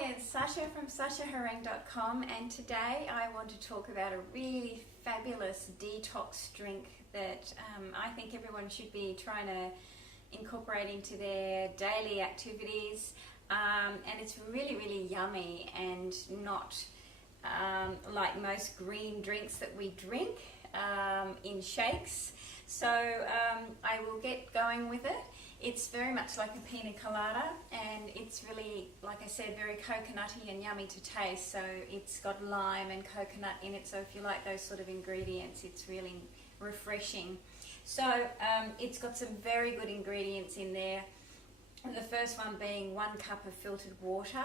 Hi, it's Sasha from sashahareng.com, and today I want to talk about a really fabulous detox drink that I think everyone should be trying to incorporate into their daily activities, and it's really yummy and not like most green drinks that we drink in shakes. So I will get going with it. It's very much like a Pina Colada, and it's really, like I said, very coconutty and yummy to taste. So it's got lime and coconut in it, so if you like those sort of ingredients, it's really refreshing. So it's got some very good ingredients in there. The first one being 1 cup of filtered water,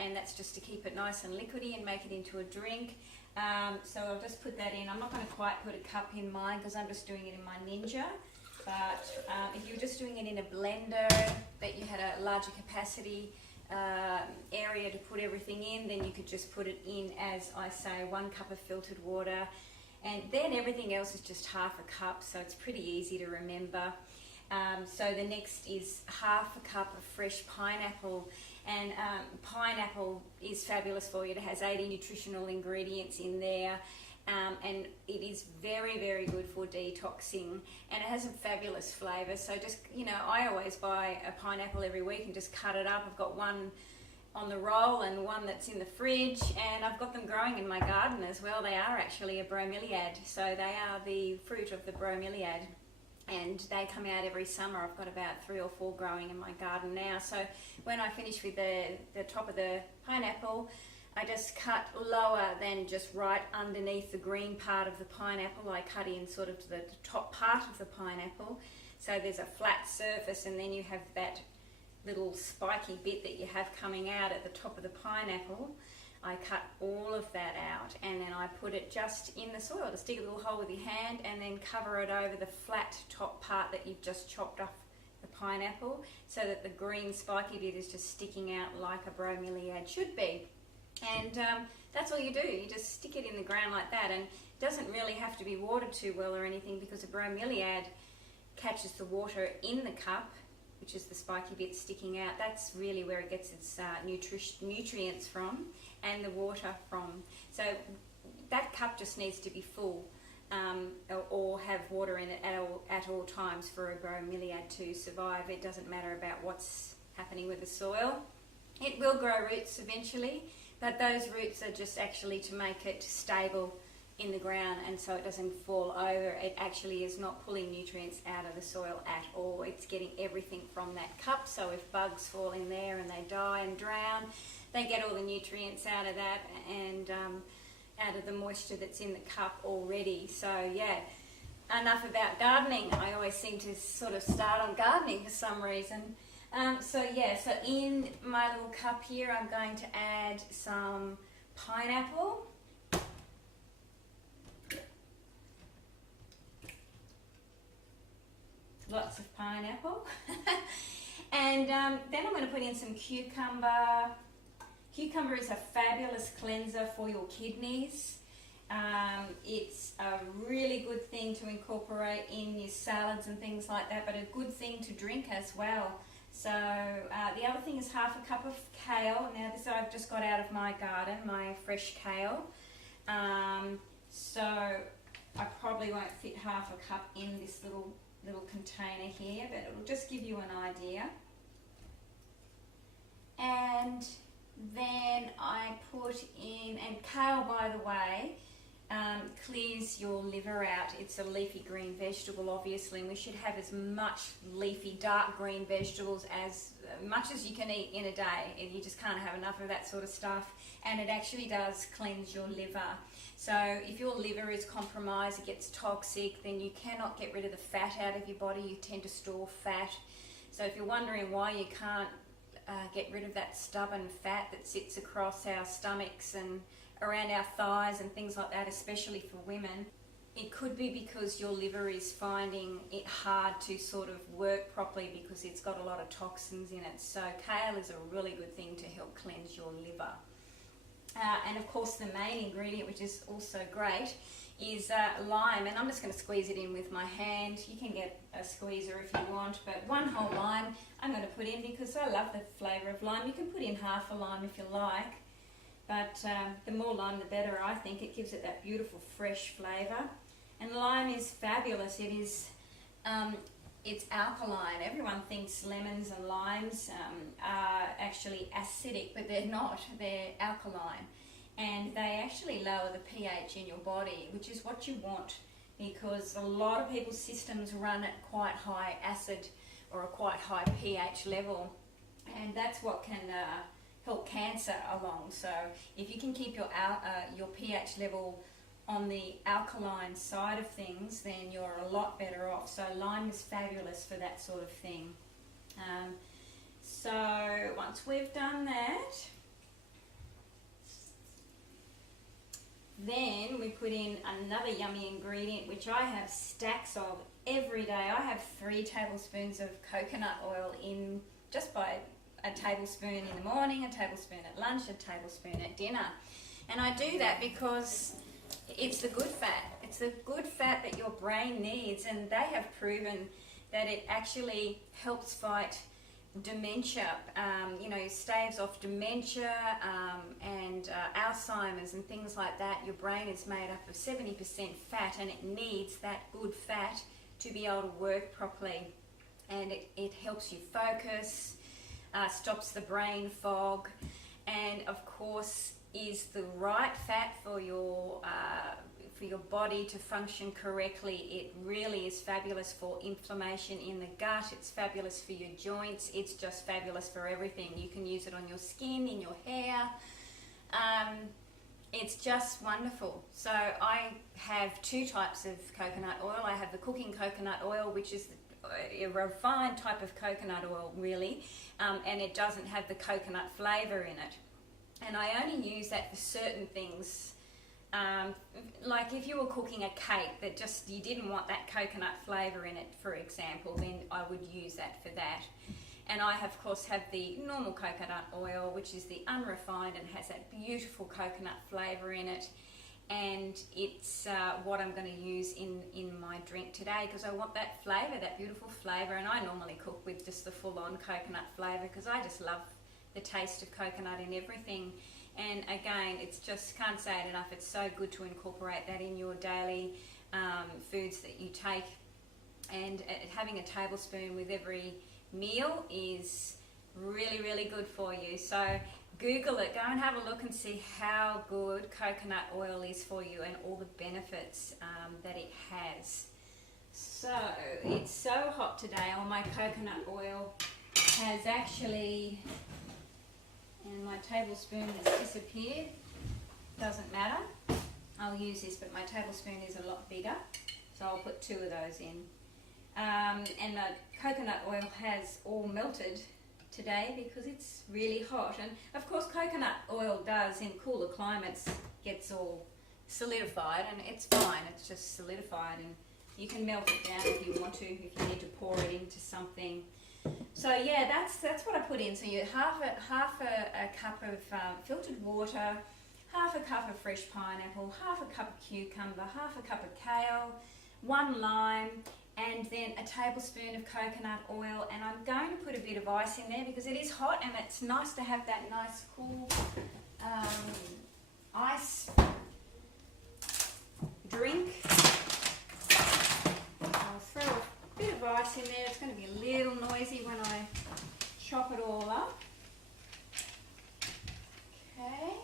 and that's just to keep it nice and liquidy and make it into a drink. So I'll just put that in. I'm not going to quite put a cup in mine because I'm just doing it in my Ninja. But if you're just doing it in a blender that you had a larger capacity area to put everything in, then you could just put it in, as I say, 1 cup of filtered water, and then everything else is just half a cup, so it's pretty easy to remember. So the next is half a cup of fresh pineapple, and pineapple is fabulous for you. It has 80 nutritional ingredients in there. And it is very good for detoxing, and it has a fabulous flavour. So just, I always buy a pineapple every week and just cut it up. I've got one on the roll and one that's in the fridge, and I've got them growing in my garden as well. They are actually a bromeliad, so they are the fruit of the bromeliad, and they come out every summer. I've got about 3 or 4 growing in my garden now. So when I finish with the top of the pineapple, I just cut lower than just right underneath the green part of the pineapple. I cut in sort of to the top part of the pineapple, so there's a flat surface, and then you have that little spiky bit that you have coming out at the top of the pineapple. I cut all of that out, and then I put it just in the soil. Just dig a little hole with your hand and then cover it over the flat top part that you've just chopped off the pineapple, so that the green spiky bit is just sticking out like a bromeliad should be. And that's all you do. You just stick it in the ground like that, and it doesn't really have to be watered too well or anything, because a bromeliad catches the water in the cup, which is the spiky bit sticking out. That's really where it gets its nutrients from, and the water from. So that cup just needs to be full, or have water in it at all times for a bromeliad to survive. It doesn't matter about what's happening with the soil. It will grow roots eventually, but those roots are just actually to make it stable in the ground, and so it doesn't fall over. It actually is not pulling nutrients out of the soil at all. It's getting everything from that cup, so if bugs fall in there and they die and drown, they get all the nutrients out of that, and out of the moisture that's in the cup already. So yeah, enough about gardening. I always seem to sort of start on gardening for some reason. So in my little cup here, I'm going to add some pineapple. Lots of pineapple. And then I'm going to put in some cucumber. Cucumber is a fabulous cleanser for your kidneys. It's a really good thing to incorporate in your salads and things like that, but a good thing to drink as well. So the other thing is half a cup of kale. Now this I've just got out of my garden, my fresh kale. So I probably won't fit half a cup in this little container here, but it'll just give you an idea. And then I put in, and kale, by the way, clears your liver out. It's a leafy green vegetable, obviously, and we should have as much leafy dark green vegetables as much as you can eat in a day. You just can't have enough of that sort of stuff, and it actually does cleanse your liver. So if your liver is compromised, it gets toxic, then you cannot get rid of the fat out of your body. You tend to store fat. So if you're wondering why you can't get rid of that stubborn fat that sits across our stomachs and around our thighs and things like that, especially for women, it could be because your liver is finding it hard to sort of work properly because it's got a lot of toxins in it. So kale is a really good thing to help cleanse your liver. And of course the main ingredient, which is also great, is lime, and I'm just going to squeeze it in with my hand. You can get a squeezer if you want, but one whole lime I'm going to put in because I love the flavour of lime. You can put in half a lime if you like, but the more lime the better. I think it gives it that beautiful fresh flavour. And lime is fabulous. It is it's alkaline. Everyone thinks lemons and limes are actually acidic, but they're not. They're alkaline. And they actually lower the pH in your body, which is what you want, because a lot of people's systems run at quite high acid or a quite high pH level, and that's what can help cancer along. So if you can keep your pH level on the alkaline side of things, then you're a lot better off. So lime is fabulous for that sort of thing. So once we've done that, then we put in another yummy ingredient, which I have stacks of every day. I have 3 tablespoons of coconut oil in, just by a tablespoon in the morning, a tablespoon at lunch, a tablespoon at dinner. And I do that because it's the good fat. It's the good fat that your brain needs, and they have proven that it actually helps fight dementia, staves off dementia and Alzheimer's and things like that. Your brain is made up of 70% fat, and it needs that good fat to be able to work properly. And it helps you focus, stops the brain fog, and of course is the right fat for your body to function correctly. It really is fabulous for inflammation in the gut. It's fabulous for your joints. It's just fabulous for everything. You can use it on your skin, in your hair. It's just wonderful. So I have 2 types of coconut oil. I have the cooking coconut oil, which is a refined type of coconut oil really, and it doesn't have the coconut flavour in it. And I only use that for certain things. Like if you were cooking a cake that just you didn't want that coconut flavour in it, for example, then I would use that for that. And I of course have the normal coconut oil, which is the unrefined and has that beautiful coconut flavour in it. And it's what I'm going to use in my drink today, because I want that flavour, that beautiful flavour. And I normally cook with just the full-on coconut flavour because I just love the taste of coconut in everything. And again, it's just, can't say it enough, it's so good to incorporate that in your daily foods that you take. And having a tablespoon with every meal is really, really good for you. So Google it, go and have a look and see how good coconut oil is for you and all the benefits that it has. So it's so hot today, all my coconut oil has actually, and my tablespoon has disappeared. Doesn't matter, I'll use this, but my tablespoon is a lot bigger, so I'll put 2 of those in. And the coconut oil has all melted today because it's really hot. And of course coconut oil does in cooler climates gets all solidified, and it's fine, it's just solidified, and you can melt it down if you want to, if you need to pour it into something. So yeah, that's what I put in. So you half a cup of filtered water, half a cup of fresh pineapple, half a cup of cucumber, half a cup of kale, 1 lime, and then a tablespoon of coconut oil. And I'm going to put a bit of ice in there because it is hot and it's nice to have that nice cool ice drink. I'll throw a bit of ice in there. It's going to be a little noisy when I chop it all up. Okay.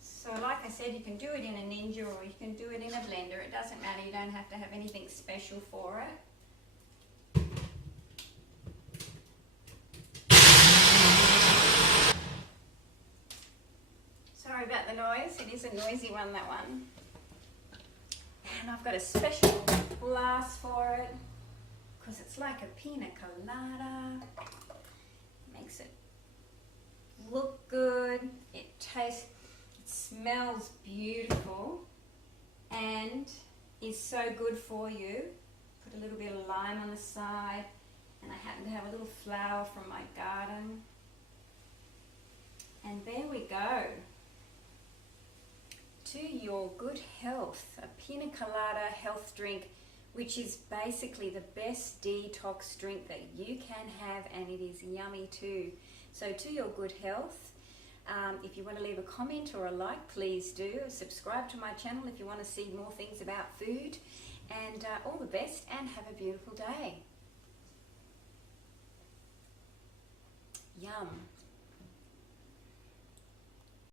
So like I said, you can do it in a Ninja or you can do it in a blender. It doesn't matter, you don't have to have anything special for it. Sorry about the noise, it is a noisy one, that one. And I've got a special glass for it because it's like a Pina Colada. Makes it look good, it tastes, it smells beautiful, and is so good for you. Put a little bit of lime on the side, and I happen to have a little flower from my garden. And there we go. To your good health, a Pina Colada health drink, which is basically the best detox drink that you can have, and it is yummy too. So to your good health. If you want to leave a comment or a like, please do. Subscribe to my channel if you want to see more things about food. And all the best, and have a beautiful day. Yum.